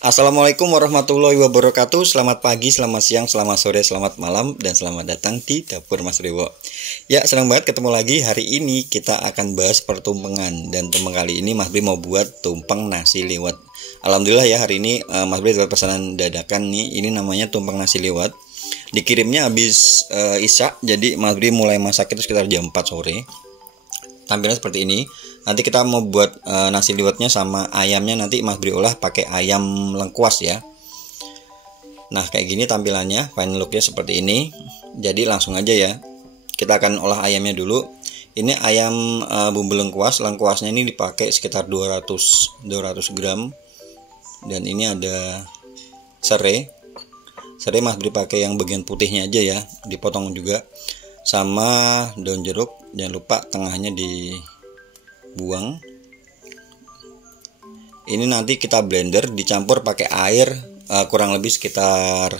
Assalamualaikum warahmatullahi wabarakatuh. Selamat pagi, selamat siang, selamat sore, selamat malam, dan selamat datang di Dapur Mas Riwo. Ya, senang banget ketemu lagi. Hari ini kita akan bahas pertumpengan. Dan tumpeng kali ini Mas Bri mau buat tumpeng nasi liwet. Alhamdulillah ya, hari ini Mas Bri dapat pesanan dadakan nih. Ini namanya tumpeng nasi liwet. Dikirimnya habis isya, jadi Mas Bri mulai masak itu sekitar jam 4 sore. Tampilannya seperti ini. Nanti kita mau buat nasi liwetnya sama ayamnya, nanti Mas Bri olah pakai ayam lengkuas ya. Nah, kayak gini tampilannya, final looknya seperti ini. Jadi langsung aja ya. Kita akan olah ayamnya dulu. Ini ayam bumbu lengkuas. Lengkuasnya ini dipakai sekitar 200 gram. Dan ini ada serai. Serai Mas Bri pakai yang bagian putihnya aja ya, dipotong juga. Sama daun jeruk, jangan lupa tengahnya dibuang. Ini nanti kita blender, dicampur pakai air kurang lebih sekitar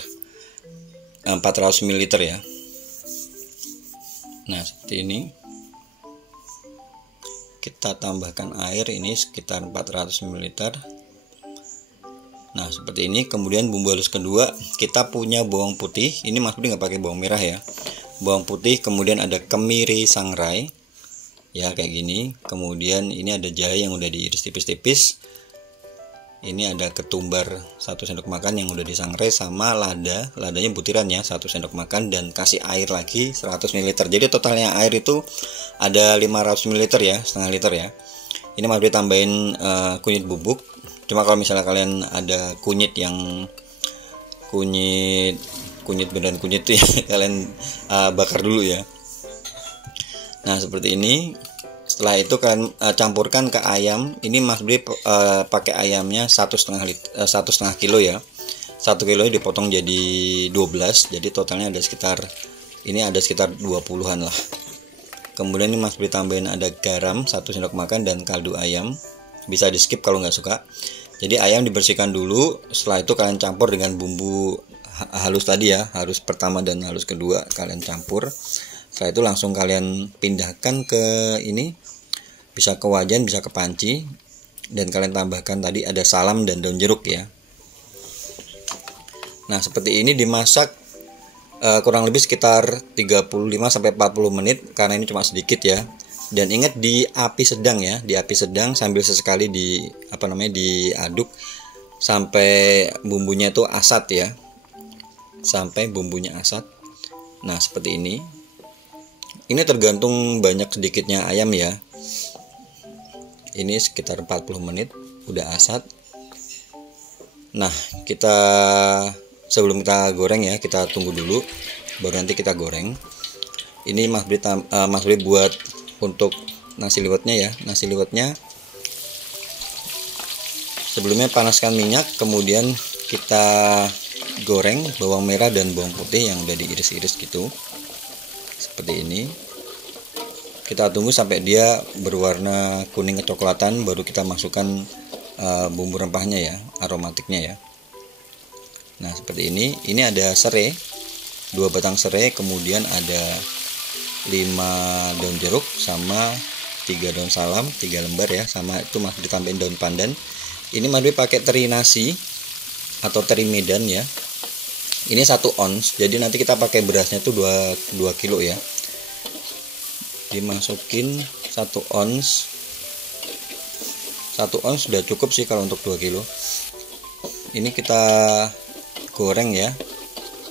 400 ml ya. Nah, seperti ini. Kita tambahkan air ini sekitar 400 ml. Nah, seperti ini. Kemudian bumbu halus kedua, kita punya bawang putih. Ini Mas Bri nggak pakai bawang merah ya. Bawang putih, kemudian ada kemiri sangrai ya, kayak gini. Kemudian ini ada jahe yang udah diiris tipis-tipis. Ini ada ketumbar 1 sendok makan yang udah disangrai, sama ladanya butiran ya, 1 sendok makan, dan kasih air lagi 100 ml. Jadi totalnya air itu ada 500 ml ya, setengah liter ya. Ini Mas Bri tambahin kunyit bubuk. Cuma kalau misalnya kalian ada kunyit yang kunyit beneran kunyit ya, kalian bakar dulu ya. Nah, seperti ini. Setelah itu kalian campurkan ke ayam. Ini Mas Bri pakai ayamnya 1,5 kilo ya. 1 kilo dipotong jadi 12. Jadi totalnya ada sekitar 20-an lah. Kemudian ini Mas Bri tambahin ada garam 1 sendok makan dan kaldu ayam. Bisa di skip kalau nggak suka. Jadi ayam dibersihkan dulu. Setelah itu kalian campur dengan bumbu halus tadi ya, halus pertama dan halus kedua kalian campur. Setelah itu langsung kalian pindahkan ke ini, bisa ke wajan, bisa ke panci, dan kalian tambahkan tadi ada salam dan daun jeruk ya. Nah, seperti ini dimasak kurang lebih sekitar 35-40 menit, karena ini cuma sedikit ya. Dan ingat di api sedang ya, di api sedang sambil sesekali diaduk sampai bumbunya itu asat ya. Sampai bumbunya asat. Nah, seperti ini. Ini tergantung banyak sedikitnya ayam ya. Ini sekitar 40 menit udah asat. Nah, sebelum kita goreng ya, kita tunggu dulu, baru nanti kita goreng. Ini Mas Bri buat untuk nasi liwetnya ya. Nasi liwetnya sebelumnya panaskan minyak, kemudian kita goreng bawang merah dan bawang putih yang udah diiris-iris gitu, seperti ini. Kita tunggu sampai dia berwarna kuning kecoklatan, baru kita masukkan bumbu rempahnya ya, aromatiknya ya. Nah, seperti ini. Ini ada serai, 2 batang serai, kemudian ada 5 daun jeruk, sama 3 daun salam, 3 lembar ya, sama itu masih ditambahin daun pandan. Ini Mas Bri pakai teri nasi atau teri Medan ya. Ini 1 ons. Jadi nanti kita pakai berasnya itu 2 kilo ya. Dimasukin 1 ons. 1 ons sudah cukup sih kalau untuk 2 kilo. Ini kita goreng ya,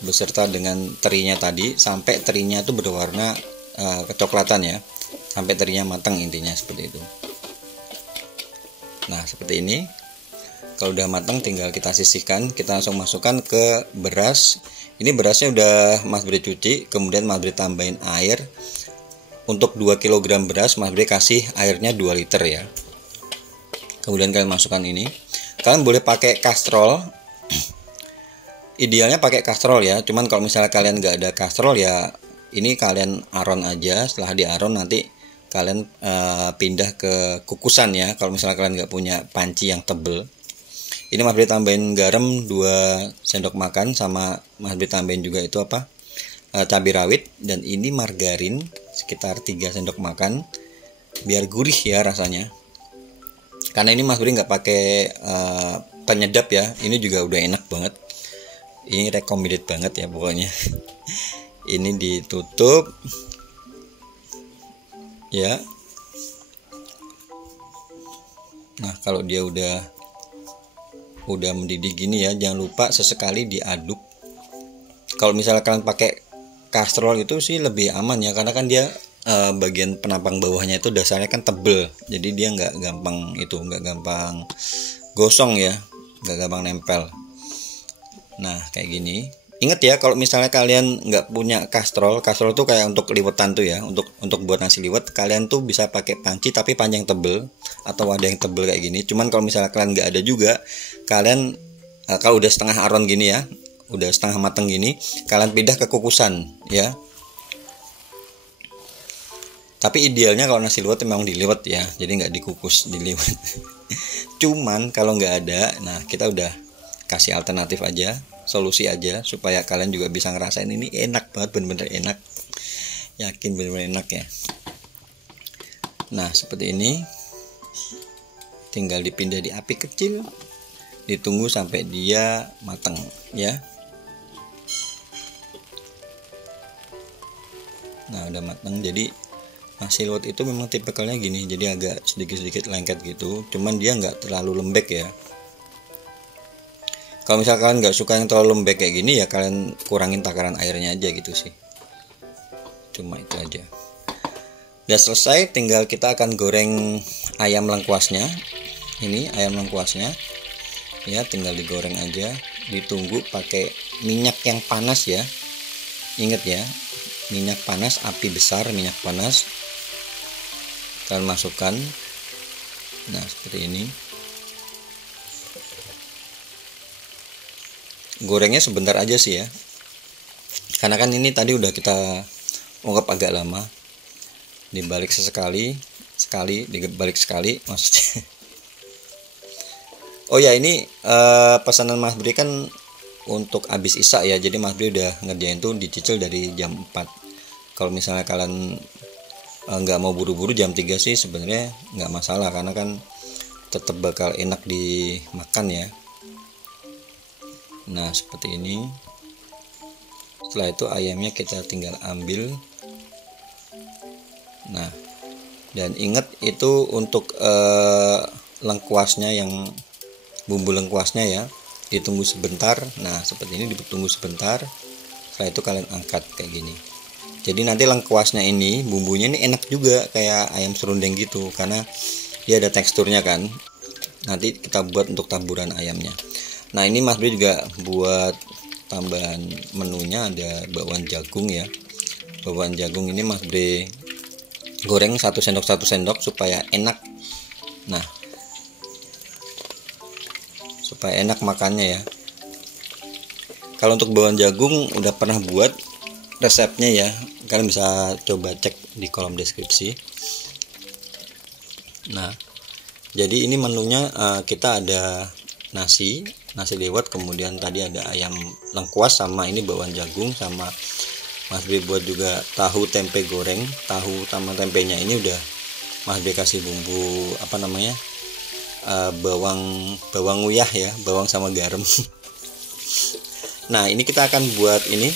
beserta dengan terinya tadi sampai terinya itu berwarna kecoklatan ya. Sampai terinya matang, intinya seperti itu. Nah, seperti ini. Kalau udah matang tinggal kita sisihkan, kita langsung masukkan ke beras. Ini berasnya udah Mas Bri cuci, kemudian Mas Bri tambahin air. Untuk 2 kg beras Mas Bri kasih airnya 2 liter ya. Kemudian kalian masukkan ini. Kalian boleh pakai kastrol. Idealnya pakai kastrol ya. Cuman kalau misalnya kalian nggak ada kastrol ya, ini kalian aron aja. Setelah diaron nanti kalian pindah ke kukusan ya. Kalau misalnya kalian nggak punya panci yang tebel. Ini Mas Bri tambahin garam 2 sendok makan, sama Mas Bri tambahin juga itu cabai rawit, dan ini margarin sekitar 3 sendok makan biar gurih ya rasanya. Karena ini Mas Bri nggak pakai penyedap ya. Ini juga udah enak banget, ini recommended banget ya pokoknya. Ini ditutup ya. Nah kalau dia udah mendidih gini ya, jangan lupa sesekali diaduk. Kalau misalnya kalian pakai kastrol itu sih lebih aman ya, karena kan dia bagian penampang bawahnya itu dasarnya kan tebel, jadi dia nggak gampang gosong ya, nggak gampang nempel. Nah kayak gini. Ingat ya, kalau misalnya kalian nggak punya kastrol tuh kayak untuk liwetan tuh ya, untuk buat nasi liwet kalian tuh bisa pakai panci tapi panjang tebel atau wadah yang tebel kayak gini. Cuman kalau misalnya kalian nggak ada juga, kalian kalau udah setengah aron gini ya, udah setengah mateng gini, kalian pindah ke kukusan ya. Tapi idealnya kalau nasi liwet memang diliwet ya, jadi nggak dikukus, diliwet. Cuman kalau nggak ada, nah kita udah kasih alternatif aja, solusi aja, supaya kalian juga bisa ngerasain ini enak banget, bener-bener enak, yakin bener-bener enak ya. Nah seperti ini, tinggal dipindah di api kecil, ditunggu sampai dia matang ya. Nah udah matang, jadi nasi liwet itu memang tipikalnya gini, jadi agak sedikit-sedikit lengket gitu, cuman dia nggak terlalu lembek ya. Kalau misalkan nggak suka yang terlalu lembek kayak gini ya, kalian kurangin takaran airnya aja gitu sih, cuma itu aja. Udah selesai, tinggal kita akan goreng ayam lengkuasnya. Ini ayam lengkuasnya ya, tinggal digoreng aja, ditunggu pakai minyak yang panas ya. Ingat ya, minyak panas, api besar, minyak panas kalian masukkan. Nah seperti ini, gorengnya sebentar aja sih ya, karena kan ini tadi udah kita ungkep agak lama. Dibalik sekali, dibalik sekali maksudnya. Oh ya, ini pesanan Mas Bri kan untuk habis isya ya, jadi Mas Bri udah ngerjain tuh dicicil dari jam 4. Kalau misalnya kalian nggak mau buru-buru jam 3 sih sebenarnya nggak masalah, karena kan tetap bakal enak dimakan ya. Nah seperti ini. Setelah itu ayamnya kita tinggal ambil. Nah dan ingat itu untuk lengkuasnya, yang bumbu lengkuasnya ya, ditunggu sebentar. Nah seperti ini, ditunggu sebentar. Setelah itu kalian angkat kayak gini. Jadi nanti lengkuasnya ini, bumbunya ini enak juga kayak ayam serundeng gitu, karena dia ada teksturnya kan. Nanti kita buat untuk taburan ayamnya. Nah ini Mas Bri juga buat tambahan menunya, ada bakwan jagung ya. Bakwan jagung ini Mas Bri goreng 1 sendok supaya enak. Nah supaya enak makannya ya. Kalau untuk bakwan jagung udah pernah buat resepnya ya, kalian bisa coba cek di kolom deskripsi. Nah jadi ini menunya kita ada nasi liwet, kemudian tadi ada ayam lengkuas, sama ini bakwan jagung, sama Mas Bri buat juga tahu tempe goreng. Tahu sama tempenya ini udah Mas Bri kasih bumbu apa namanya, bawang uyah ya, bawang sama garam. Nah ini kita akan buat ini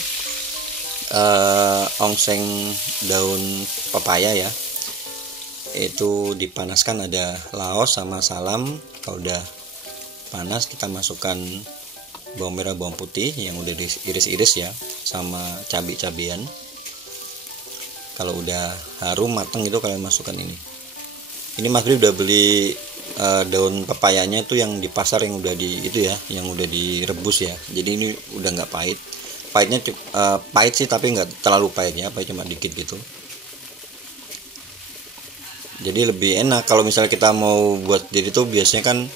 ongseng daun pepaya ya. Itu dipanaskan, ada laos sama salam. Kalau udah panas kita masukkan bawang merah, bawang putih yang udah diiris-iris ya, sama cabai-cabian. Kalau udah harum mateng itu kalian masukkan ini. Ini Mas Bri udah beli daun pepayanya itu yang di pasar, yang udah yang udah direbus ya. Jadi ini udah nggak pahit. Pahitnya pahit sih, tapi nggak terlalu pahit ya, pahit cuma dikit gitu. Jadi lebih enak kalau misalnya kita mau buat diri tuh, biasanya kan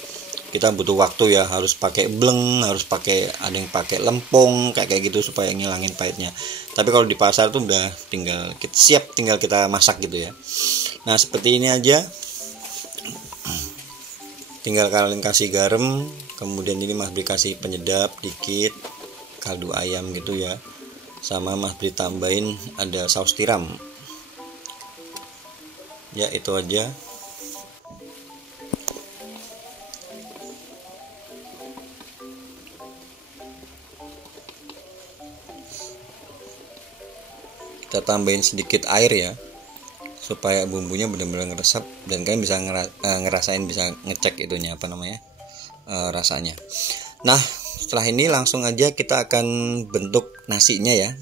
kita butuh waktu ya, harus pakai bleng, harus pakai, ada yang pakai lempung kayak gitu supaya ngilangin pahitnya. Tapi kalau di pasar tuh udah tinggal kita masak gitu ya. Nah seperti ini aja, tinggal kalian kasih garam, kemudian ini Mas Bri kasih penyedap dikit, kaldu ayam gitu ya, sama Mas Bri tambahin ada saus tiram ya. Itu aja. Kita tambahin sedikit air ya, supaya bumbunya benar-benar ngeresep dan kalian bisa ngerasain, bisa ngecek itunya apa namanya, rasanya. Nah setelah ini langsung aja kita akan bentuk nasinya ya.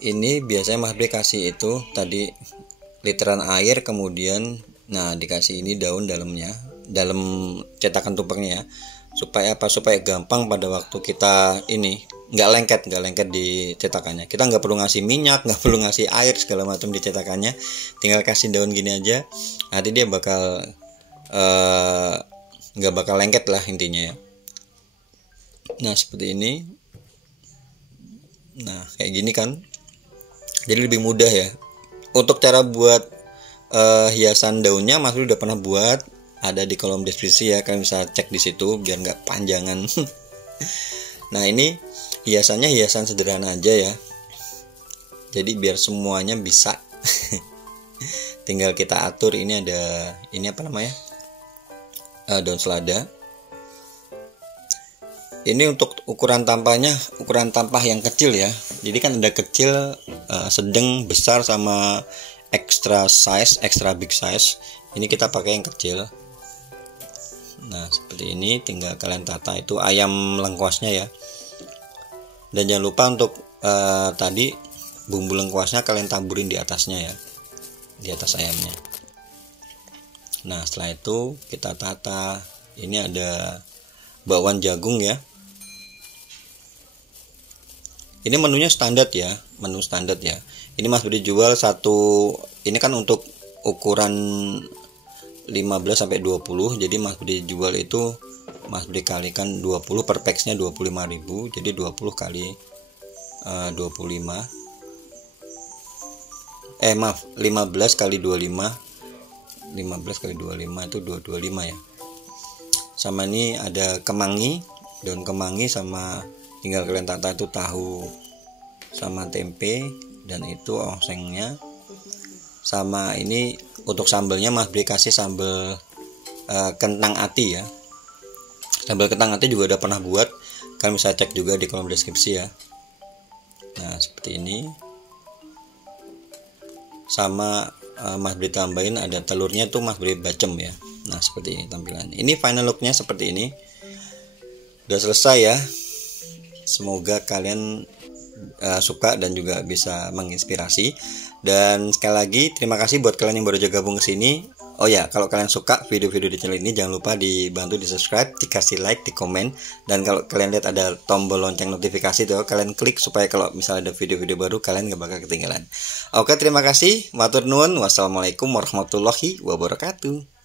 Ini biasanya Mas Bri kasih itu tadi literan air, kemudian nah dikasih ini daun dalamnya, dalam cetakan tumpengnya ya, supaya apa, supaya gampang pada waktu kita ini nggak lengket di cetakannya. Kita nggak perlu ngasih minyak, nggak perlu ngasih air segala macam di cetakannya, tinggal kasih daun gini aja, nanti dia bakal nggak bakal lengket lah intinya ya. Nah seperti ini, nah kayak gini kan, jadi lebih mudah ya. Untuk cara buat hiasan daunnya Mas udah pernah buat, ada di kolom deskripsi ya, kalian bisa cek di situ biar nggak panjangan. Nah ini hiasannya hiasan sederhana aja ya, jadi biar semuanya bisa. Tinggal kita atur. Ini ada ini apa namanya, daun selada. Ini untuk ukuran tampahnya, ukuran tampah yang kecil ya, jadi kan ada kecil, sedang, besar, sama extra size, extra big size. Ini kita pakai yang kecil. Nah seperti ini, tinggal kalian tata itu ayam lengkuasnya ya. Dan jangan lupa untuk tadi bumbu lengkuasnya kalian taburin di atasnya ya, di atas ayamnya. Nah setelah itu kita tata. Ini ada bakwan jagung ya. Ini menunya standar ya, menu standar ya. Ini Mas Bri jual satu, ini kan untuk ukuran 15 sampai 20. Jadi Mas Bri jual itu, Mas Bri kalikan 20 per packsnya 25.000, jadi 20 kali 25, 15 kali 25, 15 kali 25 itu 225 ya. Sama ini ada kemangi, daun kemangi, sama tinggal kalian tata itu tahu sama tempe, dan itu osengnya. Sama ini untuk sambalnya Mas Bri kasih sambal kentang ati ya. Sambal kentang ati juga udah pernah buat, kalian bisa cek juga di kolom deskripsi ya. Nah seperti ini. Sama Mas Bri tambahin ada telurnya tuh Mas Bri bacem ya. Nah seperti ini tampilannya. Ini final looknya seperti ini. Udah selesai ya. Semoga kalian suka dan juga bisa menginspirasi. Dan sekali lagi terima kasih buat kalian yang baru aja gabung ke sini. Oh ya, kalau kalian suka video-video di channel ini, jangan lupa dibantu di subscribe, dikasih like, di komen. Dan kalau kalian lihat ada tombol lonceng notifikasi tuh, kalian klik supaya kalau misalnya ada video-video baru kalian gak bakal ketinggalan. Oke, terima kasih. Matur nuwun. Wassalamualaikum warahmatullahi wabarakatuh.